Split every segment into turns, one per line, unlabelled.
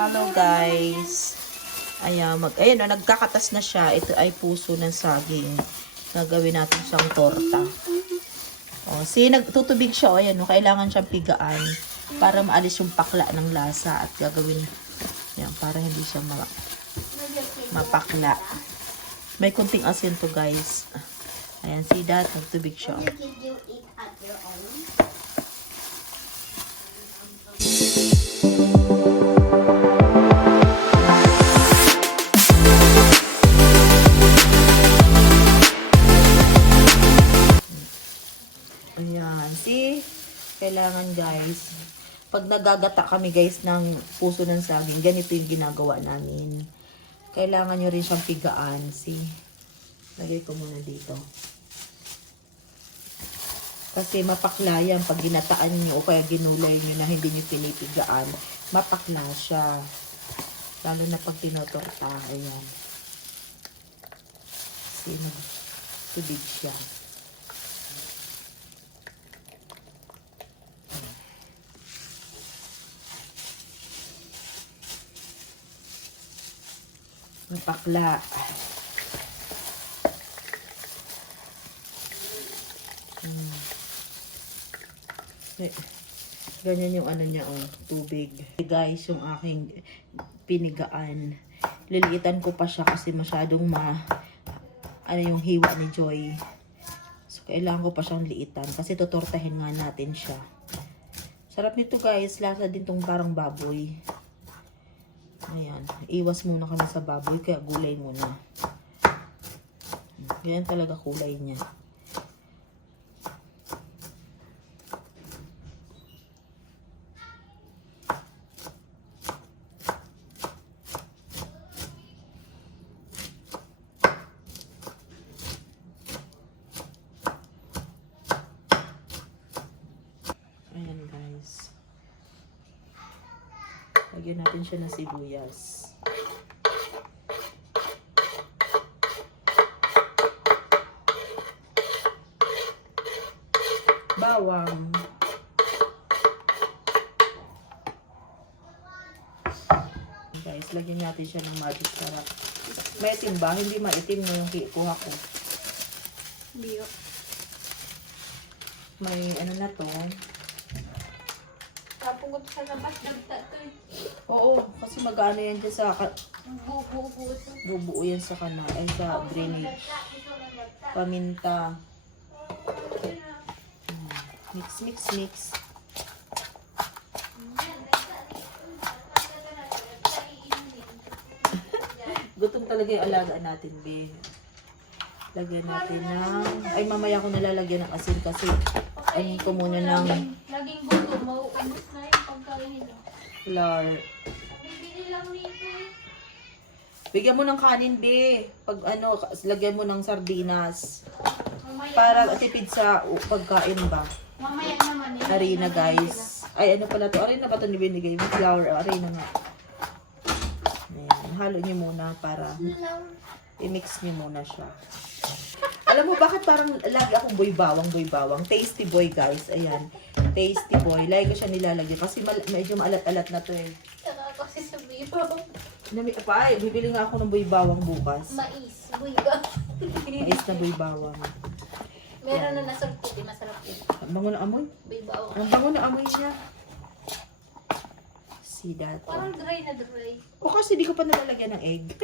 Hello guys. Ayan, mag, ayan, oh, nagkakatas na siya. Ito ay puso ng saging. Gagawin natin siyang torta. O, see, nagtutubig siya. O, ayan, oh, kailangan siyang pigaan para maalis yung pakla ng lasa at gagawin, ayan, para hindi siya ma mapakla. May kunting asin to guys. Ayan, see that? Nagtubig siya. oh. Pag nagagata kami guys ng puso ng saging, ganito yung ginagawa namin. Kailangan nyo rin siyang pigaan. See? Lagay ko muna dito. Kasi mapakla yan. Pag ginataan nyo o kaya ginulay nyo na hindi nyo pinipigaan, mapakla siya. Lalo na pag tinotorta. Ayan. See? Nagtubig siya. Napakla. Hmm. Eh, Ganyan yung ano niya, oh, tubig. Guys, yung aking pinigaan. Liliitan ko pa siya kasi masyadong ma... Ano yung hiwa ni Joy. So, kailangan ko pa siyang liitan kasi tutortahin nga natin siya. Sarap nito guys. Lasa din tong parang baboy. Ayan. Iwas muna kami sa baboy, kaya gulay muna. Ganyan talaga kulay niya. Ayan guys. Lagyan natin siya ng sibuyas. Bawang. Guys, lagyan natin siya ng magic sarap. Maitim ba? Hindi maitim na yung kuha ko.
Hindi yun.
May ano na to.
Kapungot sa labas, dagta to eh.
Oo, kasi mag-ano yan dyan sa ka- bubuo yan sa kanal, ay sa drainage. Paminta. Hmm. Mix, mix, mix. Gutom talaga yung alagaan natin, be. Lagyan natin ng... Ay, mamaya ko nalalagyan ng asin kasi ayun ko muna ng
Laging buto, mauubos na rito eh.
Bigyan mo ng kanin, be. Pag ano, lagyan mo ng sardinas. Para tipid sa uh, pagkain ba.
mamaya naman eh.
Arena, guys. Ay, ano pala to? Arena ba ito binigay mo? Flour. Arena nga. Ayan. Halo niyo muna para i-mix niyo muna siya. Alam mo, bakit parang lagi akong boy bawang, boy bawang? Tasty boy, guys. Ayan. Tasty boy. Lagi ko siya nilalagyan kasi mal- medyo maalat-alat na to eh.
Saka kasi sa bibo.
Nami, pa, ay, bibili nga ako ng boy bawang bukas.
Mais, buiga.
Mais na boy bawang.
Meron na nasarpit eh, masarap eh.
Ang bango na amoy.
Bibaw.
Ang bango na amoy niya. See that?
Parang dry na dry.
O kasi di ko pa nalalagyan ng egg.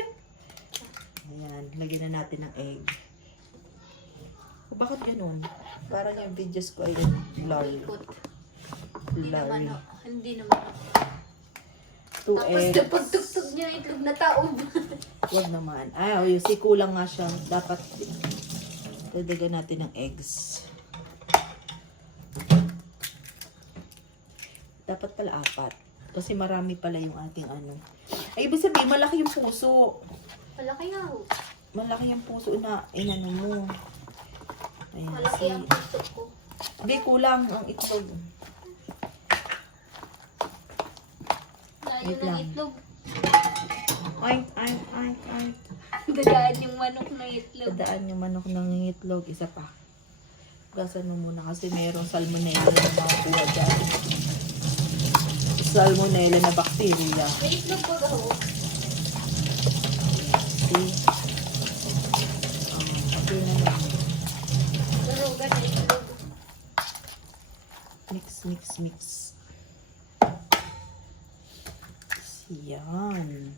Ayan, lagyan na natin ng egg. O bakit ganun? Parang yung videos ko ay blur.
Ikot. Hindi naman,
Blurry.
no. hindi naman. no.
Two
Tapos
eggs.
kapag tugtog niya yung itlog na taob.
Wag naman. Ay, o yung si kulang nga siya. Dapat dagdagan natin ng eggs. Dapat pala apat. Kasi marami pala yung ating ano. Ay, ibig sabihin, malaki yung puso.
Malaki nga ho.
Malaki yung puso na inano mo. Ayan,
Malaki ang puso ko.
Hindi, kulang ang itlog.
Layo
Wait
ng
lang.
itlog.
Ay, ay, ay, ay.
Dagaan yung manok ng itlog.
Dadaan yung manok ng itlog. Isa pa. Gasan mo muna kasi mayroong salmonella na mga kuha dyan. Salmonella na bacteria.
May itlog ba ka ho?
See? Um, okay na lang.
Darugan na itlog.
Mix. Yan.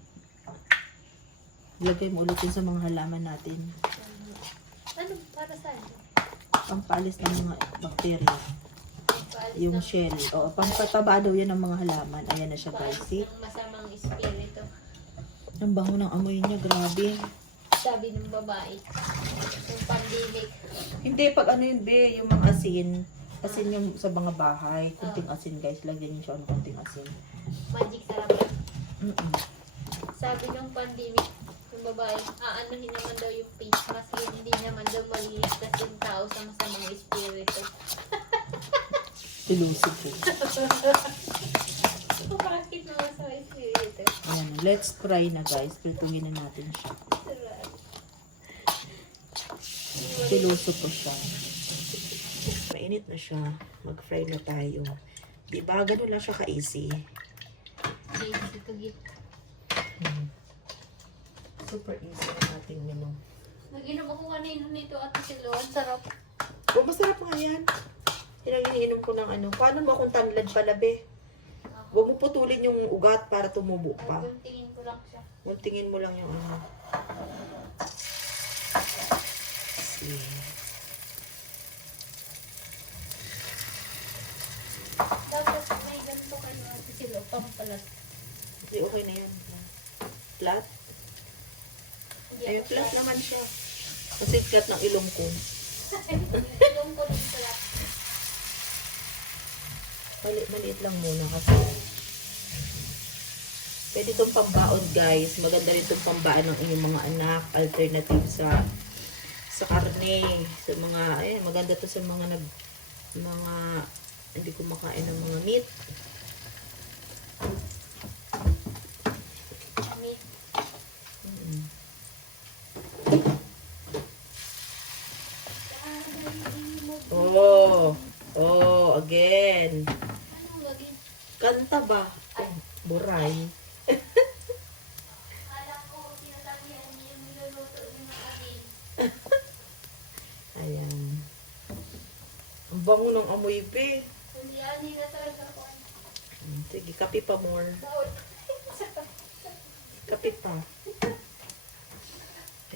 Lagay mo ulit sa mga halaman natin.
Ano? Para saan?
Pampalis ng mga bakterya.
Paalis
Yung
ng-
shell. O, pampataba daw yan ng mga halaman. Ayan na siya guys. See?
ng masamang espiritu.
Ang bango ng amoy niya. Grabe.
Sabi ng babae. Yung pandemic.
Hindi, pag ano yun, be, yung mga asin. Asin yung sa mga bahay. Kunting asin, guys. Lagyan niyo siya ng kunting asin.
Magic sarap yan.
Mm-mm.
Sabi ng pandemic, yung babae, aanuhin naman daw yung face mask. Hindi naman daw maliligtas yung tao sa masamang espiritu.
Ilusig ko.
Bakit naman sa espiritu?
Ayan, let's fry na, guys. Prituhin na natin siya.
Sarap.
Siluso ko siya. Mainit na siya. Mag-fry na tayo. Di ba? Ganun lang siya ka-easy.
Easy to get.
Super easy ang ating menu.
Nag-inom ako kanina nito at silo. Ang sarap.
Oh, masarap nga yan. Yan ang iniinom ko ng ano. Paano mo kung tanlad pala, be? Huwag mo putulin yung ugat para tumubo pa.
Tingin ko lang siya.
Muntingin mo lang yung ano. See.
Dapat may ganito ka na silo. Pampalat.
Hindi, okay na yan. Flat? Ay, flat naman siya. Kasi flat ng ilong ko.
Ilong ko din pala.
Mali, maliit lang muna kasi. Pwede itong pambaon guys. Maganda rin itong pambaan ng inyong mga anak. Alternative sa sa karne. Sa mga, ayun, maganda to sa mga nag, mga, hindi kumakain ng mga meat. Oh, oh, again. Kanta ba? Oh, buray. Ayan. Ang bango ng amoy, pe.
Hindi, ani na talaga ako.
Sige, kape pa more. Kape pa.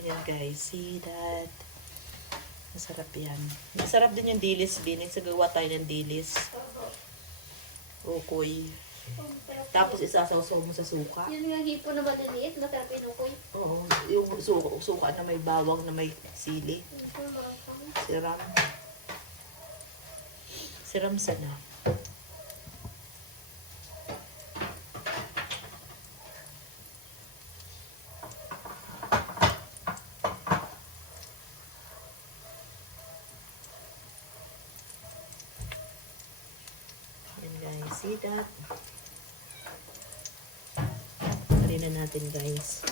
Ayan guys, see that? Masarap yan. Masarap din yung dilis, Bin. Nagsagawa tayo ng dilis. Ukoy. Tapos isasawsaw mo sa suka.
Yun nga hipo na maliliit, masarap inukoy.
Oo, yung suka, suka na may bawang na may sili. Siram. Siram sana. Yan guys, see that? Tari na natin guys.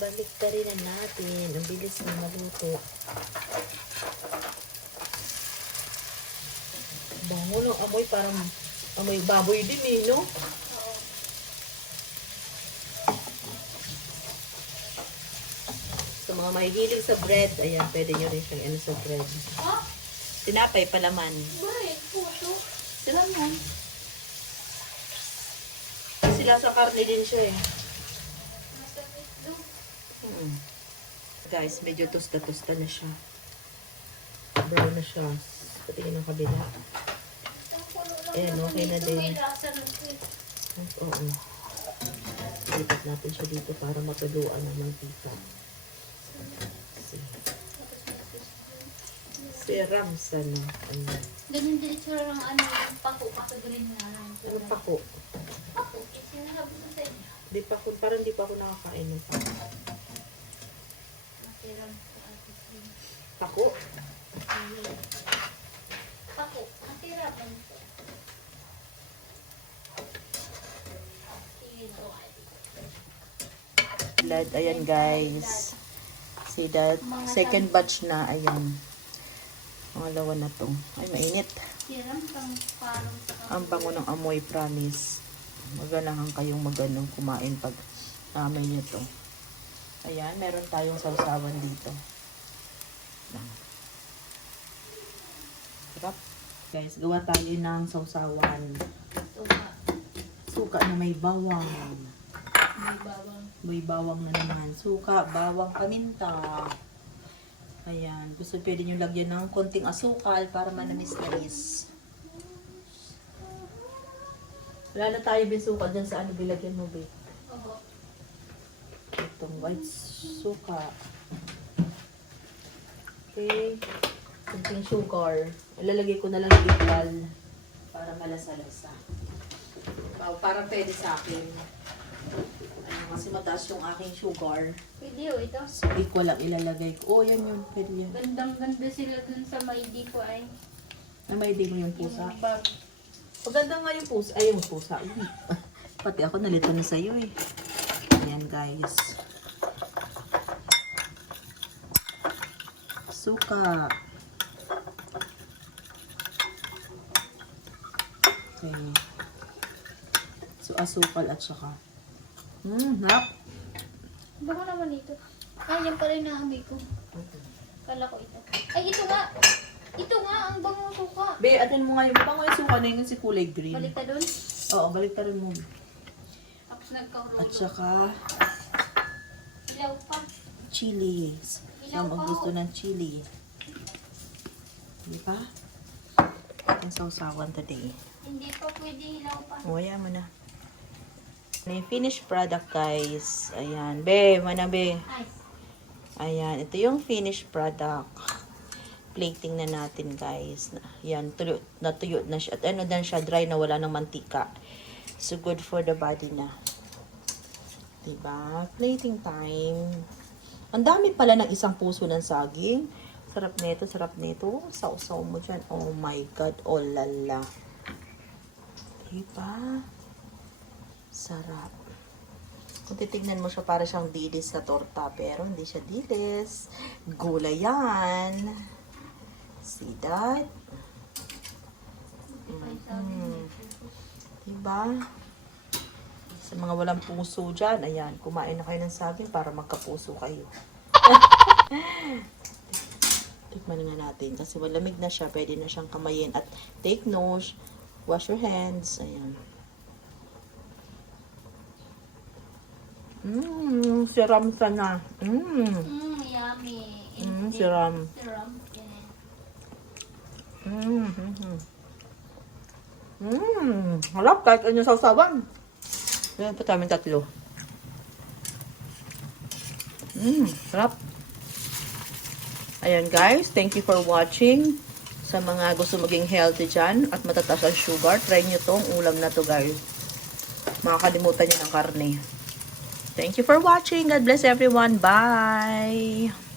Balik rin na natin. Ang bilis na maluto. Bango ng amoy parang amoy baboy din eh, no? Sa mga mahihilig sa bread, ayan, pwede nyo rin siyang ano sa bread. Tinapay palaman.
Bakit? Puso?
Sila. Sila sa karne din siya eh. Hmm. Guys, medyo tosta-tosta na siya. Brown na siya. Patingin ng kabila.
Ang lang
Ayan, okay na din.
Eh.
Oo. Lipat natin siya dito para matuluan ng mantika. Si, si Ramsa na. Ano,
Ganun din itsura ng ano, pako, pako green na lang.
ano pa ko?
Pako, eh, sinasabi ko sa inyo.
Di pa ko, parang di pa ako nakakain ng pako. Pako?
Pako, masirap lang ito. Sige, okay.
Blood, ayan guys. See that? Second batch na, ayan. Pangalawa na to. Ay, mainit. Ang bango ng amoy, promise. Maganahan kayong magano kumain pag namin nyo to. Ayan, meron tayong sausawan dito. Sarap. Guys, gawa tayo ng sausawan.
Suka.
Suka na may bawang.
May bawang.
May bawang na naman. Suka, bawang, paminta. Ayan. Gusto pwede nyo lagyan ng konting asukal para manamis-namis. Wala na tayo bin suka dyan sa ano bilagyan mo, be.
Oho.
Itong white suka. Okay. Konting sugar. Ilalagay ko na lang ikwal para malasa-lasa. Pa- Para pwede sa akin. Ano, kasi mataas yung aking sugar.
Pwede oh, ito.
Equal lang ilalagay ko. Oh, yan yun. Pwede yan.
Gandang ganda sila dun sa may di ko ay.
Ay, may di mo yung pusa.
Yung bag.
Paganda nga yung pusa. Ay, yung pusa. Uy. Pati ako nalito na sa'yo eh. Ayan guys. Suka. Okay. So, asukal at saka. Hmm, harap.
Baka naman ito. Ay, yan pala yung naamoy ko. Kala ko ito. Ay, ito nga! Ito nga, ang bangong suka.
Be, atin mo nga yung bango yung suka na yun si kulay green.
Balik ka dun.
Oo, balik ka rin mo.
Tapos nagkaroon.
At saka,
Ilaw pa.
chili.
Ilaw
Yung
pa,
gusto
oh.
ng chili. Di ba? Ang sausawan today.
Hindi pa pwede ilaw pa.
Ayan mo na. May finished product, guys. Ayan. Be, mana be.
Ay,
Ayan. Ito yung finished product. Plating na natin, guys. Ayan. Tuyo, natuyo na siya. At ano dan siya, dry na wala ng mantika. So, good for the body na. Diba? Plating time. Ang dami pala ng isang puso ng saging. Sarap nito, sarap nito. Sausaw mo dyan. Oh my God. Oh lala. Diba? Sarap. Kung titignan mo siya, para siyang dilis na torta. Pero hindi siya dilis. Gulay yan. See that? Mm.
nito.
Diba? Sa mga walang puso dyan, ayan, kumain na kayo ng saging para magkapuso kayo. Tikman nga natin kasi malamig na siya, pwede na siyang kamayin. At take note, wash your hands. Ayan. Mmm, siram sana. Mmm,
Mm, yummy.
mm,
Hindi-
siram.
Siram. Yan.
Mmm, mm, harap kahit ano sa sawan. Yan pa tayo tatlo. Mmm, sarap. Ayan guys, thank you for watching. Sa mga gusto maging healthy dyan at matataas ang sugar, try nyo tong ulam na to guys. Makakalimutan nyo ng karne. Thank you for watching. God bless everyone. Bye!